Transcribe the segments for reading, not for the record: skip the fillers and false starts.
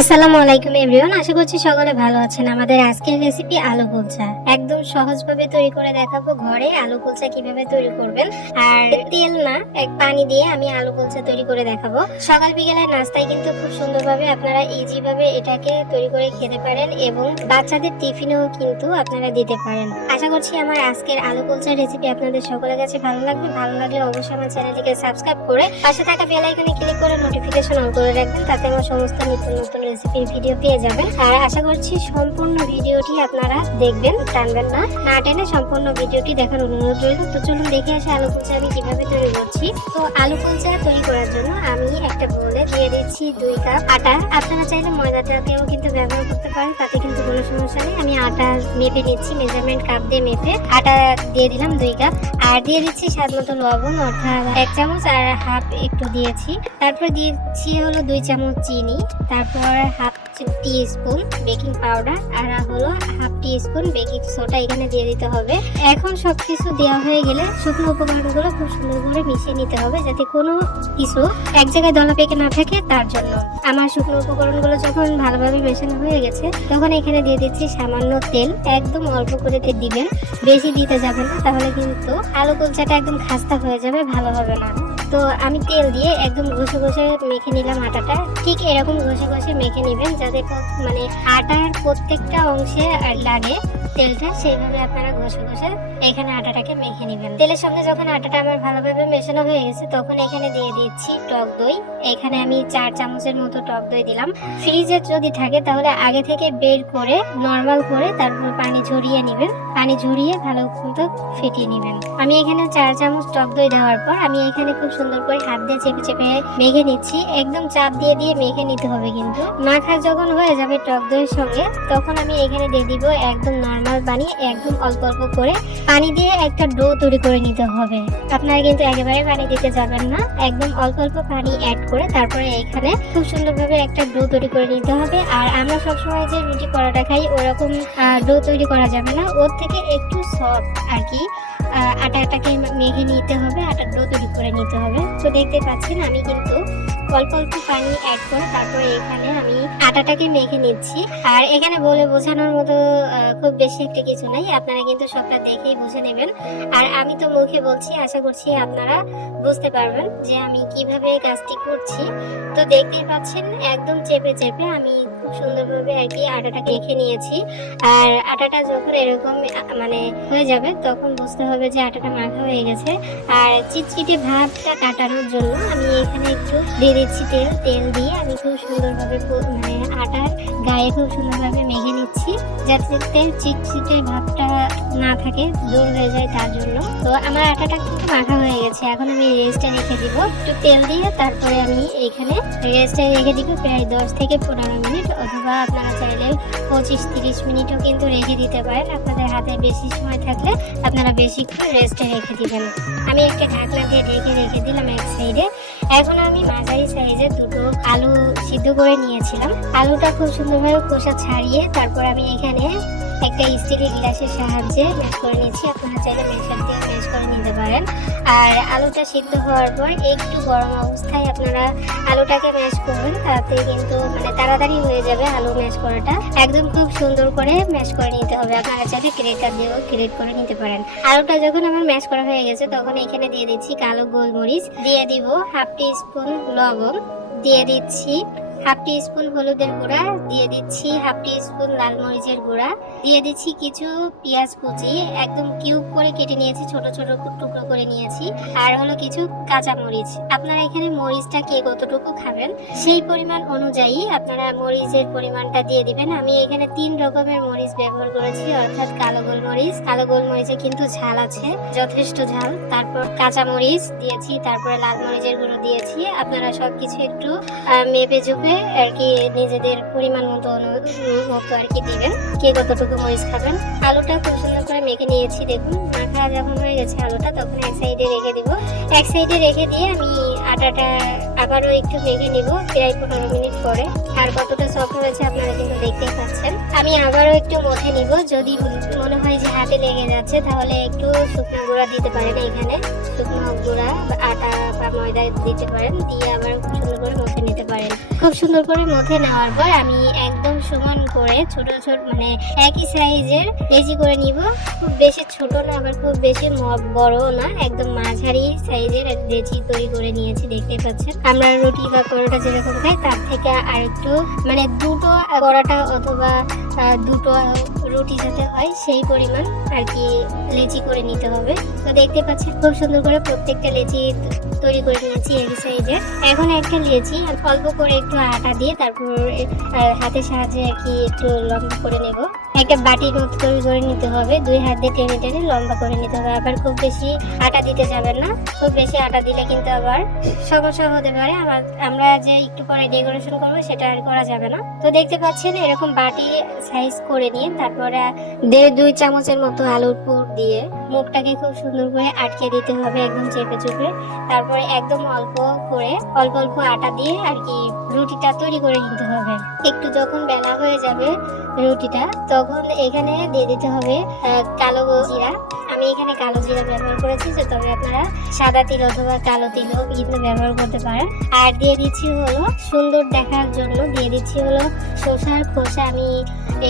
আসসালামু আলাইকুম এভরিওয়ান, আশা করছি সকলে ভালো আছেন। আমাদের আজকের রেসিপি আলু কুলচা। একদম সহজভাবে তৈরি করে দেখাবো ঘরে আলু কুলচা কিভাবে তৈরি করবেন। আর তেল না, এক পানি দিয়ে আমি আলু কুলচা তৈরি করে দেখাবো। সকাল বিকেলের নাস্তায় কিন্তু খুব সুন্দরভাবে আপনারা ইজি ভাবে এটাকে তৈরি করে খেতে পারেন এবং বাচ্চাদের টিফিনেও কিন্তু আপনারা দিতে পারেন। আশা করছি আমার আজকের আলু কুলচার রেসিপি আপনাদের সকলের কাছে ভালো লাগবে। ভালো লাগলে অবশ্যই আমার চ্যানেলটিকে সাবস্ক্রাইব করে পাশে থাকা বেল আইকনে ক্লিক করে নোটিফিকেশন অন করে রাখবেন, তাতে আমার সমস্ত নিত্য নতুন রেসিপির ভিডিও পেয়ে যাবেন। আর আশা করছি সম্পূর্ণ ভিডিওটি আপনারা দেখবেন, টানবেন না, না টেনে সম্পূর্ণ ভিডিওটি দেখার অনুরোধ রইল। তো চলুন দেখে আসি আলু কুলচা আমি কিভাবে তৈরি করছি। তো আলু কুলচা তৈরি করার জন্য আমি একটা বোলে দিয়ে দিচ্ছি 2 কাপ আটা। আপনারা চাইলে ময়দাটাকেও কিন্তু ব্যবহার করতে পারেন, তাতে কিন্তু কোনো সমস্যা নেই। আমি আটা মেপে নিচ্ছি, মেজারমেন্ট কাপ দিয়ে মেপে আটা দিয়ে দিলাম 2 কাপ। আর দিয়ে দিচ্ছি স্বাদ মতো লবণ, অর্থাৎ 1 চামচ আর হাফ একটু দিয়েছি। তারপর দিচ্ছি হলো 2 চামচ চিনি, তারপর হাফ টি স্পুন বেকিং পাউডার আর হলো হাফ টি স্পুন বেকিং সোডা এখানে দিয়ে দিতে হবে। এখন সবকিছু দেওয়া হয়ে গেলে শুকনো উপকরণগুলো খুব সুন্দর করে মিশিয়ে নিতে হবে, যাতে কোনো কিছু এক জায়গায় দলা পেকে না থাকে। তার জন্য আমার শুকনো উপকরণগুলো যখন ভালোভাবে মেশানো হয়ে গেছে, তখন এখানে দিয়ে দিচ্ছি সামান্য তেল। একদম অল্প করে তেল দিবেন, বেশি দিতে যাবেন না, তাহলে কিন্তু আলু কুলচাটা একদম খাস্তা হয়ে যাবে, ভালো হবে না। তো আমি তেল দিয়ে একদম ঘষে ঘষে মেখে নিলাম আটাটা। ঠিক এরকম ঘষে ঘষে মেখে নেবেন, যাতে মানে আটার প্রত্যেকটা অংশে লাগে তেলটা, সেইভাবে আপনারা ঘষে ঘষে এখানে আটাটাকে মেখে নেবেন। তেলের সঙ্গে যখন আটাটা আমার ভালোভাবে মেশানো হয়ে গেছে, তখন এখানে দিয়ে দিচ্ছি টক দই। এখানে আমি 4 চামচের মতো টক দই দিলাম। ফ্রিজে যদি থাকে তাহলে আগে থেকে বের করে নর্মাল করে তারপর পানি ঝরিয়ে নেবেন। পানি ঝরিয়ে ভালো মতো ফেটিয়ে নেবেন। আমি এখানে 4 চামচ টক দই দেওয়ার পর আমি এখানে খুব সুন্দর করে হাত দিয়ে চেপে চেপে মেখে নিচ্ছি। একদম চাপ দিয়ে দিয়ে মেখে নিতে হবে, কিন্তু মাখা যখন হয়ে যাবে টক দইয়ের সঙ্গে, তখন আমি এখানে দিয়ে দিব একদম নর্মাল পানি। একদম অল্প অল্প করে পানি দিয়ে একটা ডো তৈরি করে নিতে হবে। আপনারা কিন্তু একেবারে পানি দিতে যাবেন না, একদম অল্প অল্প পানি অ্যাড করে তারপরে এখানে খুব সুন্দরভাবে একটা ডো তৈরি করে নিতে হবে। আর আমরা সবসময় যে রুটি পরোটা খাই ওরকম ডো তৈরি করা যাবে না, ওর থেকে একটু সফট আর কি আটাটাকে মেখে নিতে হবে, আটার ডো তৈরি করে নিতে হবে। তো দেখতে পাচ্ছেন আমি কিন্তু অল্প অল্প পানি অ্যাড করে তারপরে এখানে আমি আটাটাকে মেখে নিচ্ছি। আর এখানে বলে বোঝানোর মতো খুব বেশি একটা কিছু নাই, আপনারা কিন্তু সবটা দেখেই বুঝে নেবেন। আর আমি তো মুখে বলছি, আশা করছি আপনারা বুঝতে পারবেন যে আমি কিভাবে কাজটি করছি। তো দেখতেই পাচ্ছেন একদম চেপে চেপে আমি খুব সুন্দরভাবে আর কি আটাটাকে মেখে নিয়েছি। আর আটাটা যখন এরকম মানে হয়ে যাবে, তখন বুঝতে হবে যে আটাটা মাখা হয়ে গেছে। আর চিটচিটে ভাবটা কাটানোর জন্য আমি এখানে একটু দিয়ে দিচ্ছি তেল। তেল দিয়ে আমি খুব সুন্দরভাবে মানে আটার গায়ে খুব সুন্দরভাবে মেখে নিচ্ছি, যাতে চিটচিটে ভাবটা না থাকে, দূর হয়ে যায় তার জন্য। তো আমার আটাটা কিন্তু মাখা হয়ে গেছে। এখন আমি রেস্টে রেখে দিব একটু তেল দিয়ে। তারপরে আমি এখানে রেস্টে রেখে দিব প্রায় 10 থেকে 15 মিনিট, অথবা আপনারা চাইলে 25-30 মিনিটও কিন্তু রেখে দিতে পারেন। আপনাদের হাতে বেশি সময় থাকলে আপনারা বেশিক্ষণ রেস্টে রেখে দিবেন। আমি একটা ঢাকনা দিয়ে ঢেকে রেখে দিলাম এক সাইডে। এখন আমি মাঝারি সাইজে 2টো আলু সিদ্ধ করে নিয়েছিলাম। আলুটা খুব সুন্দরভাবে খোসা ছাড়িয়ে তারপর আমি এখানে একটা স্টিলের গ্লাসের সাহায্যে ম্যাশ করে নিচ্ছি। আপনারা চাইলে ম্যাশার দিয়ে ম্যাশ করে নিতে পারেন। আর আলুটা সিদ্ধ হওয়ার পর একটু গরম অবস্থায় আপনারা আলুটাকে ম্যাশ করবেন, তাতে কিন্তু মানে তাড়াতাড়ি হয়ে যাবে আলু ম্যাশ করাটা। একদম খুব সুন্দর করে ম্যাশ করে নিতে হবে। আপনারা চাইলে গ্রেটার দিয়েও গ্রেট করে নিতে পারেন। আলুটা যখন আমার ম্যাশ করা হয়ে গেছে, তখন এখানে দিয়ে দিচ্ছি কালো গোলমরিচ, দিয়ে দিব হাফ টি স্পুন লবণ, দিয়ে দিচ্ছি হাফ টি স্পুন হলুদের গুঁড়া, দিয়ে দিচ্ছি হাফ টি স্পুন লাল মরিচের গুঁড়া, দিয়ে দিচ্ছি কিছু পেঁয়াজ কুচি, একদম কিউব করে কেটে নিয়েছি, ছোট ছোট টুকরো করে নিয়েছি। আর হলো কিছু কাঁচা মরিচ। আপনারা এখানে মরিচটা কে কতটুকু খাবেন সেই পরিমাণ অনুযায়ী আপনারা মরিচের পরিমাণটা দিয়ে দিবেন। আমি এখানে 3 রকমের মরিচ ব্যবহার করেছি, অর্থাৎ কালো গোলমরিচ, কালো গোলমরিচে কিন্তু ঝাল আছে, যথেষ্ট ঝাল। তারপর কাঁচা মরিচ দিয়েছি, তারপরে লাল মরিচের গুঁড়ো দিয়েছি। আপনারা সবকিছু একটু মেপে ঝুপে আর কি নিজেদের পরিমাণ মতো আর কি দিবেন, কে কতটুকু মরিচ খাবেন। আলুটা খুব সুন্দর করে মেখে নিয়েছি। দেখুন মাখা যখন হয়ে গেছে আলুটা, তখন এক সাইডে রেখে দিব। এক সাইডে রেখে দিয়ে আমি আটাটা আবারও একটু মেখে নিব প্রায় 15 মিনিট পরে। আর কতটা সফট হয়েছে আপনারা কিন্তু দেখতেই পাচ্ছেন। আমি আমি আবারও একটু মথে নিব। যদি মনে হয় যে হাতে লেগে যাচ্ছে তাহলে একটু শুকনো গুঁড়া দিতে পারেন। এখানে শুকনো গুঁড়া বা আটা বা ময়দা দিতে পারেন, দিয়ে আবার খুব সুন্দর করে মথে নিতে পারেন। খুব সুন্দর করে মথে নেওয়ার পর আমি একদম সমান করে ছোট ছোট মানে একই সাইজের লেচি করে নিব। খুব বেশি ছোট না আবার খুব বেশি বড় না, একদম মাঝারি সাইজের লেচি তৈরি করে নিয়েছি। দেখতে পাচ্ছেন আমরা রুটি বা পরোটা যেরকম খাই তার থেকে আর একটু মানে দুটো পরোটা অথবা দুটো রুটি যাতে হয় সেই পরিমাণ আর কি লেচি করে নিতে হবে। তো দেখতে পাচ্ছেন খুব সুন্দর করে প্রত্যেকটা লেচি তৈরি করে নিয়েছি একই সাইজের। এখন একটা লেচি অল্প করে একটু আটা দিয়ে তারপর হাতের সাহায্যে আর কি একটু লম্বা করে নেব। একটা বাটির মতো তৈরি করে নিতে হবে, দুই হাত দিয়ে টেনে টেনে লম্বা করে নিতে হবে। আবার খুব বেশি আটা দিতে যাবেন না, খুব বেশি আটা দিলে কিন্তু আবার সমস্যা হতে পারে। আবার আমরা যে একটু পরে ডেকোরেশন করবো সেটা আর করা যাবে না। তো দেখতে পাচ্ছেন এরকম বাটি সাইজ করে নিয়ে তারপরে 1.5-2 চামচের মতো আলুর পুর দিয়ে মুখটাকে খুব সুন্দর করে আটকে দিতে হবে একদম চেপে চেপে। তারপরে একদম অল্প করে অল্প অল্প আটা দিয়ে আর কি রুটিটা তৈরি করে নিতে হবে। একটু যখন বেলা হয়ে যাবে রুটিটা তখন এখানে দিয়ে দিতে হবে কালো জিরা। আমি এখানে কালো জিরা ব্যবহার করেছি, যে তবে আপনারা সাদা তিল অথবা কালো তিলও কিন্তু ব্যবহার করতে পারেন। আর দিয়ে দিচ্ছি হলো সুন্দর দেখার জন্য দিয়ে দিচ্ছি হলো শসার খোসা। আমি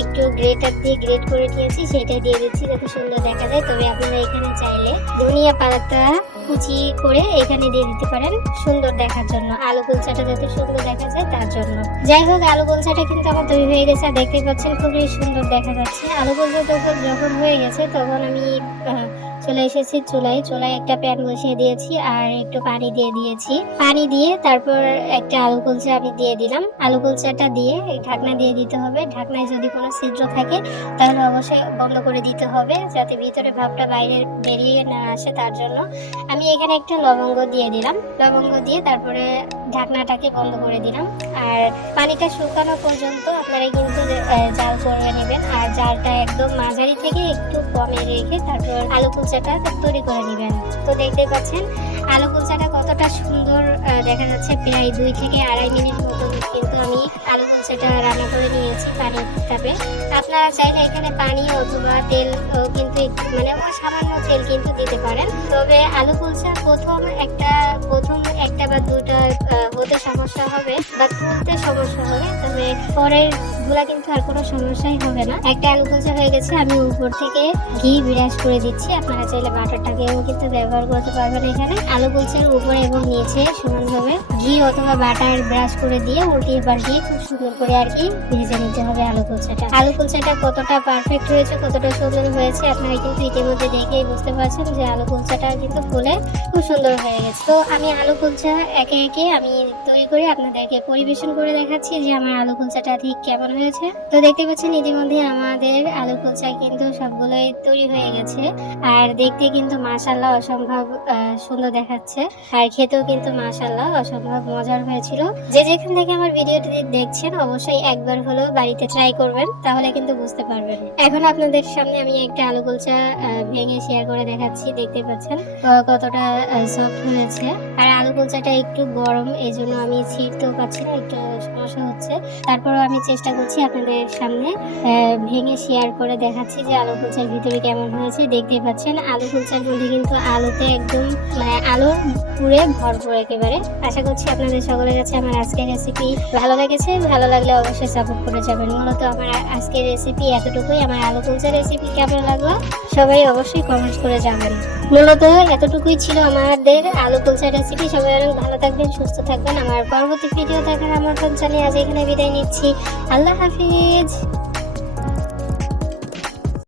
একটু গ্রেটার দিয়ে গ্রেট করে নিয়েছি, সেটা দিয়ে দিচ্ছি যাতে সুন্দর দেখা যায়। তবে আপনারা এখানে চাইলে ধনিয়া পাতা কুচি করে এখানে দিয়ে দিতে পারেন সুন্দর দেখার জন্য, আলু কুলচাটা যাতে সুন্দর দেখা যায় তার জন্য। যাই হোক আলু কুলচাটা কিন্তু আমার তৈরি হয়ে গেছে, দেখতে পাচ্ছেন খুবই সুন্দর দেখা যাচ্ছে। আলু কুলচা যখন হয়ে গেছে তখন আমি চলে এসেছি চুলায় একটা প্যান বসিয়ে দিয়েছি আর একটু পানি দিয়ে দিয়েছি। পানি দিয়ে তারপর একটা আলু কুলচা আমি দিয়ে দিলাম। আলু কুলচাটা দিয়ে ঢাকনা দিয়ে দিতে হবে। ঢাকনায় যদি কোনো ছিদ্র থাকে তাহলে অবশ্যই বন্ধ করে দিতে হবে যাতে ভিতরে ভাবটা বাইরে বেরিয়ে না আসে, তার জন্য। আমি এখানে একটা লবঙ্গ দিয়ে দিলাম। লবঙ্গ দিয়ে তারপরে ঢাকনাটাকে বন্ধ করে দিলাম। আর পানিটা শুকানো পর্যন্ত আপনারা কিন্তু জাল করে নেবেন। আর জালটা একদম মাঝারি থেকে একটু কমে রেখে তারপর আলু কুলচাটা তৈরি করে নেবেন। তো দেখতে পাচ্ছেন আলু কুলচাটা কতটা সুন্দর দেখা যাচ্ছে। প্রায় 2 থেকে 2.5 মিনিট মতো কিন্তু আমি আলু কুলচাটা রান্না করে নিয়েছি পানি তাপে। আপনারা চাইলে এখানে পানি অথবা তেল কিন্তু মানে সামান্য তেল কিন্তু দিতে পারেন। তবে আলু কুলচা প্রথম একটা বা দুটা হতে সমস্যা হবে বা তুলতে সমস্যা হবে, তবে পরের গুলা কিন্তু আর কোনো সমস্যাই হবে না। একটা আলু কুলচা হয়ে গেছে, আমি উপর থেকে ঘি বিরাজ করে দিচ্ছি। আপনারা চাইলে বাটারটাকেও কিন্তু ব্যবহার করতে পারবেন। এখানে আলু কুলচার উপরে এবং নিচে সমানভাবে ঘি অথবা বাটার ব্রাশ করে দিয়ে উল্টিয়ে পাল্টিয়ে খুব সুন্দর করে আর কি ভেজে নিতে হবে আলু কুলচাটা। আলু কুলচাটা কতটা পারফেক্ট হয়েছে, কতটা সুন্দর হয়েছে আপনারা কিন্তু ইতিমধ্যে দেখেই বুঝতে পারছেন যে আলু কুলচাটা কিন্তু ফুলে খুব সুন্দর হয়ে গেছে। তো আমি আলু কুলচা একে একে আমি তৈরি করে আপনাদেরকে পরিবেশন করে দেখাচ্ছি যে আমার আলু কুলচাটা ঠিক কেমন হয়েছে। তো দেখতে পাচ্ছেন ইতিমধ্যে আমাদের আলু কুলচা কিন্তু সবগুলোই তৈরি হয়ে গেছে। আর দেখতে কিন্তু মাশাআল্লাহ অসম্ভব সুন্দর দেখাচ্ছে, আর খেতেও কিন্তু মাশাআল্লাহ অসম্ভব মজার হয়েছিল। যে যেখান থেকে আমার ভিডিওটি দেখছেন অবশ্যই একবার হলেও বাড়িতে ট্রাই করবেন, তাহলে কিন্তু বুঝতে পারবেন। এখন আপনাদের সামনে আমি একটা আলু কুলচা ভেঙে শেয়ার করে দেখাচ্ছি। দেখতে পাচ্ছেন কতটা সফট হয়েছে। আর আলু কুলচাটা একটু গরম, এই জন্য আমি ছিঁড়তেও পাচ্ছি না, একটু সমস্যা হচ্ছে। তারপরেও আমি চেষ্টা করছি আপনাদের সামনে ভেঙে শেয়ার করে দেখাচ্ছি যে আলু কুলচার ভিতরে কেমন হয়েছে। দেখতে পাচ্ছেন আলু কুলচার মধ্যে কিন্তু আলুতে একদম মানে আলুর পুরে ভরপুর একেবারে। আশা করছি আপনাদের সকলের কাছে আমার আজকের রেসিপি ভালো লেগেছে। ভালো লাগলে অবশ্যই সাপোর্ট করে যাবেন। মূলত আমার আজকের রেসিপি এতটুকুই। আমার আলু কুলচার রেসিপি কেমন লাগলো সবাই অবশ্যই কমেন্ট করে যাবেন। মূলত এতটুকুই ছিল আমাদের আলু কুলচার রেসিপি। সবাই অনেক ভালো থাকবেন, সুস্থ থাকবেন। আমার পরবর্তী ভিডিও দেখার আমন্ত্রণ জানিয়ে আজ এখানে বিদায় নিচ্ছি। আল্লাহ হাফিজ।